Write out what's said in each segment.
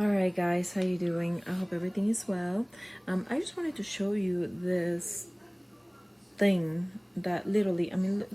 Alright guys, how you doing? I hope everything is well. I just wanted to show you this thing that literally,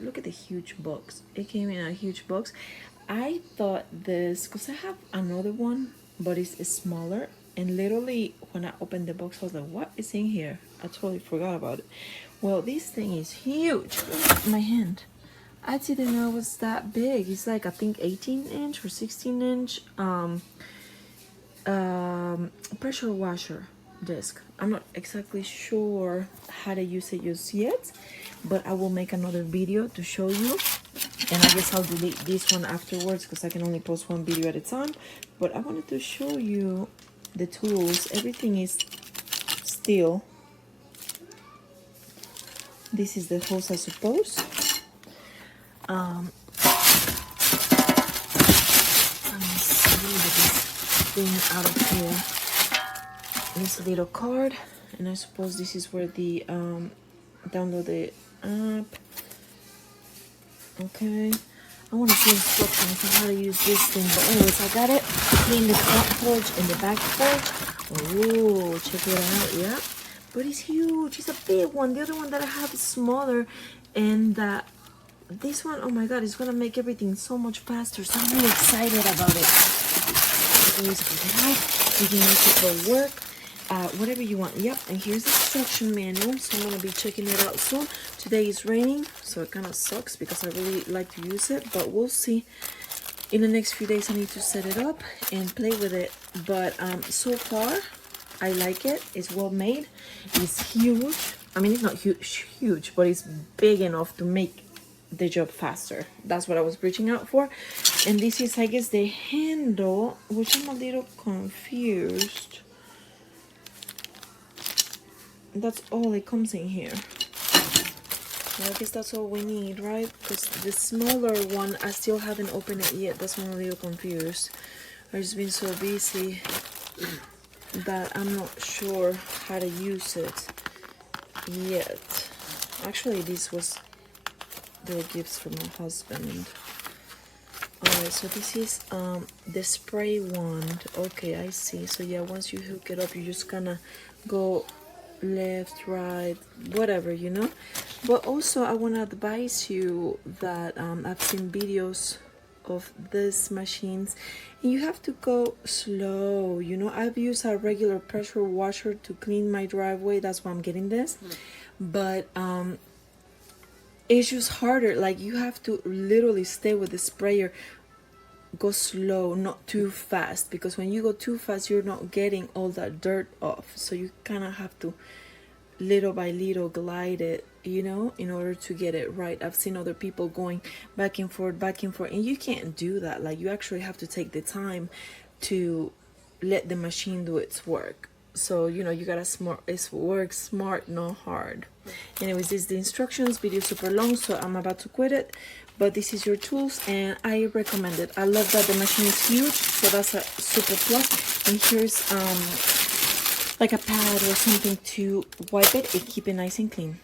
look at the huge box. It came in a huge box. I thought this, because I have another one, but it's smaller. And literally, when I opened the box, I was like, what is in here? I totally forgot about it. Well, this thing is huge. Look at my hand. I didn't know it was that big. It's like, I think 18-inch or 16-inch. Pressure washer disc. I'm not exactly sure how to use it just yet, but I will make another video to show you, and I guess I'll delete this one afterwards because I can only post one video at a time. But I wanted to show you the tools. Everything is steel. This is the hose, I suppose. Let me see, get this thing out of here. This little card, and I suppose this is where the download the app. Okay, I want to see instructions on how to use this thing, but anyways, I got it. Clean the front porch and the back porch. Oh, check it out. Yeah, but it's huge. It's a big one. The other one that I have is smaller, and this one, oh my god, it's gonna make everything so much faster. So I'm really excited about it. You can use it for the house. You can use it for work. Whatever you want. Yep, and here's the instruction manual, so I'm gonna be checking it out soon. Today is raining, so it kind of sucks because I really like to use it, but we'll see. In the next few days I need to set it up and play with it, but so far I like it. It's well made. It's huge. I mean, it's not huge, but it's big enough to make the job faster. That's what I was reaching out for. And this is, I guess, the handle, which I'm a little confused. That's all it comes in here. Well, I guess that's all we need, right? Because the smaller one, I still haven't opened it yet. That's why I'm a little confused. I've just been so busy that I'm not sure how to use it yet. Actually, this was the gifts from my husband. Alright, so this is the spray wand. Okay, I see. So yeah, once you hook it up, you just kind of go left, right, whatever, you know. But also I want to advise you that I've seen videos of these machines and you have to go slow, you know. I've used a regular pressure washer to clean my driveway. That's why I'm getting this. But it's just harder. Like, you have to literally stay with the sprayer. Go slow, not too fast, because when you go too fast you're not getting all that dirt off. So you kind of have to little by little glide it, you know, in order to get it right. I've seen other people going back and forth, and you can't do that. Like, you actually have to take the time to let the machine do its work. So, you know, you gotta work smart, not hard. Anyways, this is the instructions. Video super long, so I'm about to quit it, but this is your tools and I recommend it. I love that the machine is huge, so that's a super plus. And here's like a pad or something to wipe it and keep it nice and clean.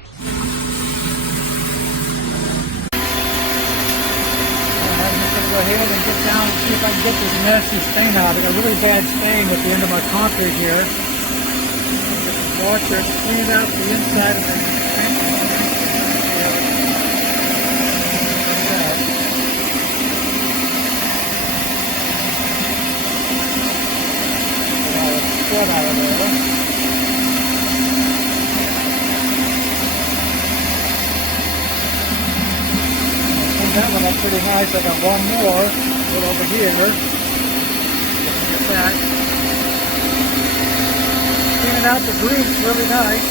I'm just going to go ahead and get down and see if I can get this nasty stain out. I got a really bad stain at the end of my concrete here. Get the washer, clean out the inside of the tank. Get all the sweat out of there. That one up pretty nice. I got one more right over here. Get that. Cleaning out the grooves really nice.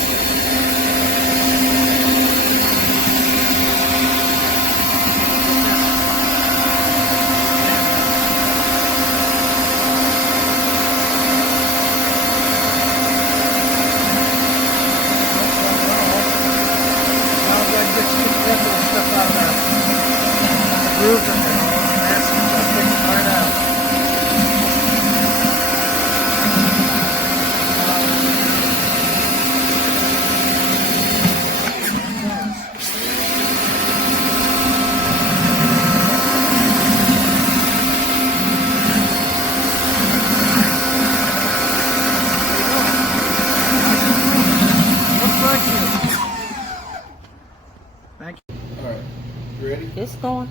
Now I'm going to get some rest of the stuff out of there. Grooves in there, all nasty, so take it right out. Looks like this. Thank you. All right, you ready? It's going.